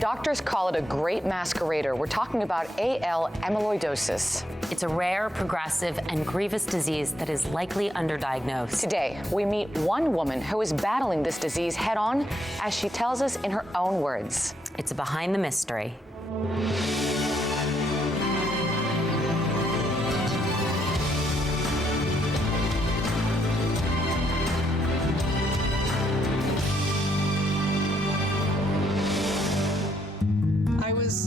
Doctors call it a great masquerader. We're talking about AL amyloidosis. It's a rare, progressive, and grievous disease that is likely underdiagnosed. Today, we meet one woman who is battling this disease head-on, as she tells us in her own words. It's Behind the Mystery.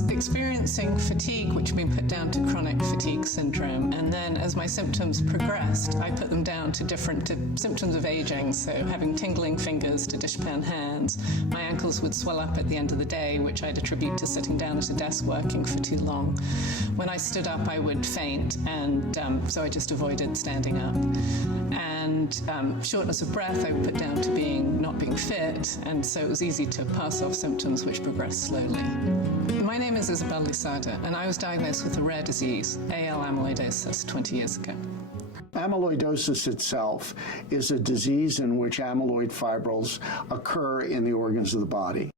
Experiencing fatigue, which had been put down to chronic fatigue syndrome, and then as my symptoms progressed, I put them down to different symptoms of aging, so having tingling fingers to dishpan hands. My ankles would swell up at the end of the day, which I'd attribute to sitting down at a desk working for too long. When I stood up, I would faint, and so I just avoided standing up. And shortness of breath, I would put down to not being fit, and so it was easy to pass off symptoms which progressed slowly. My name is Isabelle Lousada, and I was diagnosed with a rare disease, AL amyloidosis, 20 years ago. Amyloidosis itself is a disease in which amyloid fibrils occur in the organs of the body.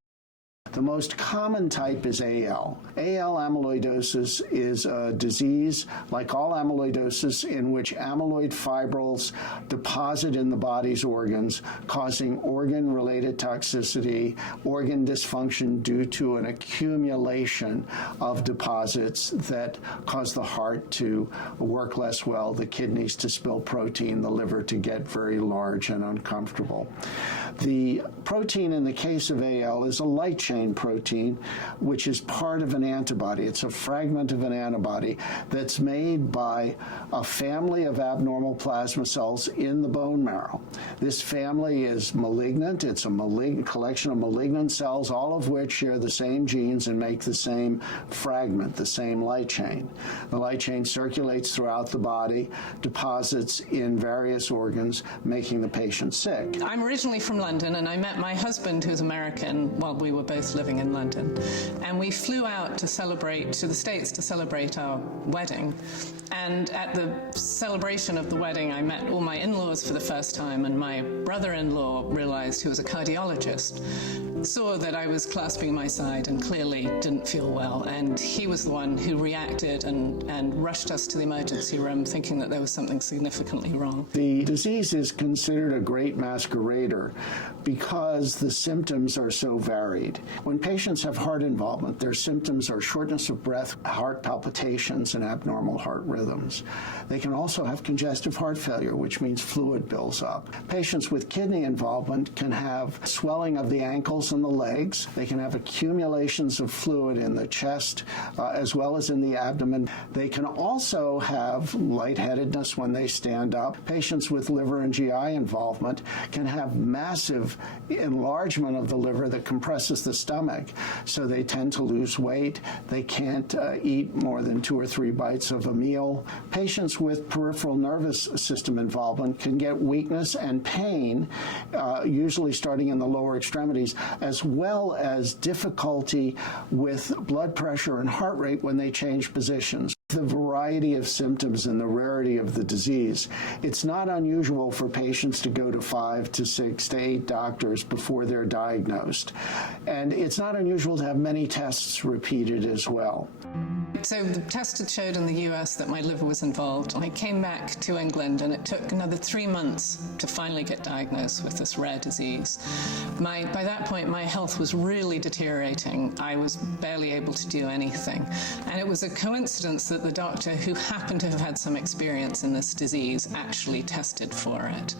The most common type is AL. AL amyloidosis is a disease, like all amyloidosis, in which amyloid fibrils deposit in the body's organs, causing organ-related toxicity, organ dysfunction due to an accumulation of deposits that cause the heart to work less well, the kidneys to spill protein, the liver to get very large and uncomfortable. The protein in the case of AL is a light chain protein, which is part of an antibody. It's a fragment of an antibody that's made by a family of abnormal plasma cells in the bone marrow. This family is malignant. It's a collection of malignant cells, all of which share the same genes and make the same fragment, the same light chain. The light chain circulates throughout the body, deposits in various organs, making the patient sick. I'm originally from London, and I met my husband, who's American, while we were both living in London. And we flew out to the States to celebrate our wedding. And at the celebration of the wedding, I met all my in-laws for the first time, and my brother-in-law realized, who was a cardiologist, saw that I was clasping my side and clearly didn't feel well. And he was the one who reacted and rushed us to the emergency room, thinking that there was something significantly wrong. The disease is considered a great masquerader because the symptoms are so varied. When patients have heart involvement, their symptoms are shortness of breath, heart palpitations, and abnormal heart rhythms. They can also have congestive heart failure, which means fluid builds up. Patients with kidney involvement can have swelling of the ankles and the legs. They can have accumulations of fluid in the chest as well as in the abdomen. They can also have lightheadedness when they stand up. Patients with liver and GI involvement can have massive enlargement of the liver that compresses the stomach, so they tend to lose weight. They can't eat more than 2 or 3 bites of a meal. Patients with peripheral nervous system involvement can get weakness and pain, usually starting in the lower extremities, as well as difficulty with blood pressure and heart rate when they change positions. The variety of symptoms and the rarity of the disease, it's not unusual for patients to go to 5 to 6 to 8 doctors before they're diagnosed. And it's not unusual to have many tests repeated as well. So the test had showed in the US that my liver was involved. I came back to England, and it took another 3 months to finally get diagnosed with this rare disease. By that point, my health was really deteriorating. I was barely able to do anything. And it was a coincidence that the doctor, who happened to have had some experience in this disease, actually tested for it.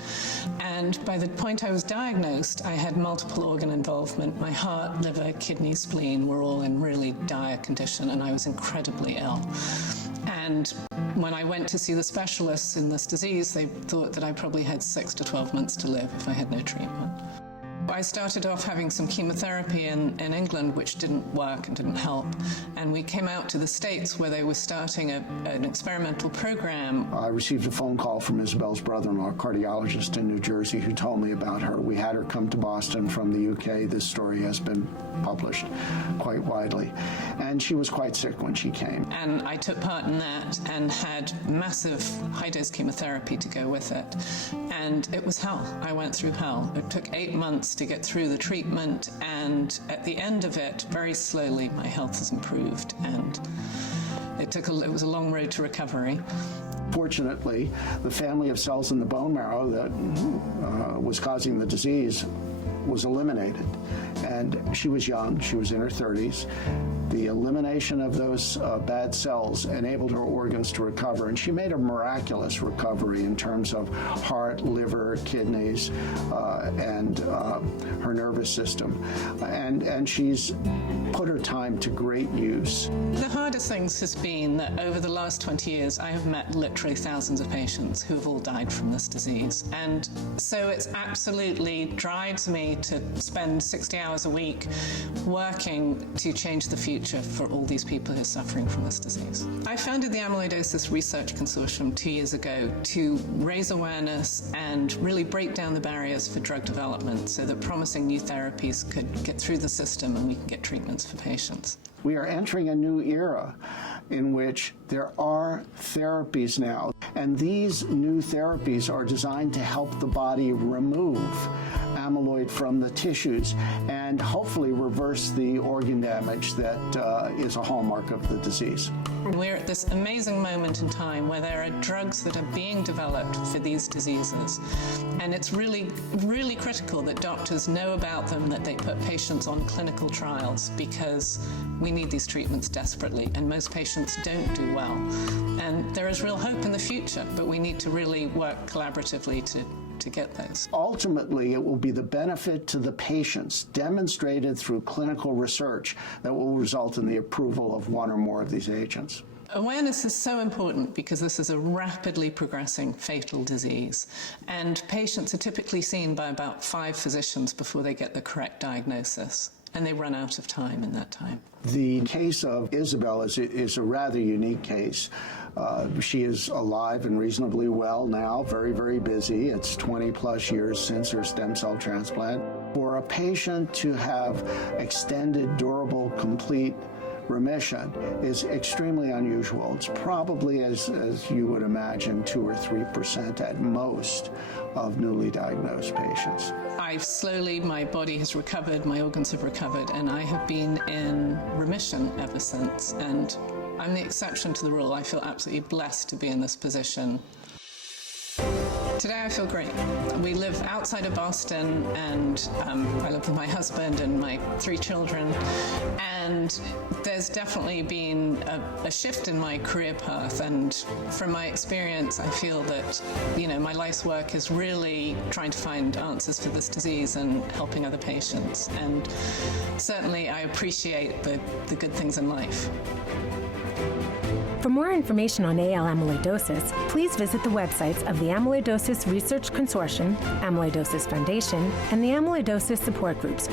And by the point I was diagnosed, I had multiple organ involvement. My heart, liver, kidney, spleen were all in really dire condition, and I was incredibly ill. And when I went to see the specialists in this disease, they thought that I probably had 6 to 12 months to live if I had no treatment. I started off having some chemotherapy in England, which didn't work and didn't help. And we came out to the States, where they were starting an experimental program. I received a phone call from Isabel's brother-in-law, a cardiologist in New Jersey, who told me about her. We had her come to Boston from the UK. This story has been published quite widely. And she was quite sick when she came. And I took part in that and had massive high-dose chemotherapy to go with it. And it was hell. I went through hell. It took 8 months to get through the treatment, and at the end of it, very slowly, my health has improved, and it was a long road to recovery. Fortunately, the family of cells in the bone marrow that was causing the disease was eliminated. And she was young, she was in her 30s. The elimination of those bad cells enabled her organs to recover, and she made a miraculous recovery in terms of heart, liver, kidneys, and her nervous system. And she's put her time to great use. The hardest things has been that over the last 20 years, I have met literally thousands of patients who have all died from this disease. And so it's absolutely drives me to spend 60 hours a week working to change the future for all these people who are suffering from this disease. I founded the Amyloidosis Research Consortium 2 years ago to raise awareness and really break down the barriers for drug development so that promising new therapies could get through the system and we can get treatments for patients. We are entering a new era in which there are therapies now, and these new therapies are designed to help the body remove amyloid from the tissues and hopefully reverse the organ damage that is a hallmark of the disease. We're at this amazing moment in time where there are drugs that are being developed for these diseases, and it's really, really critical that doctors know about them, that they put patients on clinical trials, because we need these treatments desperately, and most patients don't do well. And there is real hope in the future, but we need to really work collaboratively to get those. Ultimately, it will be the benefit to the patients demonstrated through clinical research that will result in the approval of one or more of these agents. Awareness is so important because this is a rapidly progressing fatal disease, and patients are typically seen by about 5 physicians before they get the correct diagnosis, and they run out of time in that time. The case of Isabel is a rather unique case. She is alive and reasonably well now, very, very busy. It's 20 plus years since her stem cell transplant. For a patient to have extended, durable, complete remission is extremely unusual. It's probably, as you would imagine, 2 or 3% at most of newly diagnosed patients. My body has recovered, my organs have recovered, and I have been in remission ever since. And I'm the exception to the rule. I feel absolutely blessed to be in this position. Today I feel great. We live outside of Boston, and I live with my husband and my 3 children, and there's definitely been a shift in my career path, and from my experience I feel that, my life's work is really trying to find answers for this disease and helping other patients, and certainly I appreciate the good things in life. For more information on AL amyloidosis, please visit the websites of the Amyloidosis Research Consortium, Amyloidosis Foundation, and the Amyloidosis Support Groups.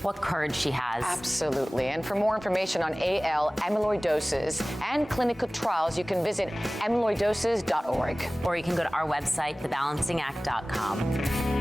What courage she has. Absolutely. And for more information on AL amyloidosis and clinical trials, you can visit amyloidosis.org. Or you can go to our website, thebalancingAct.com.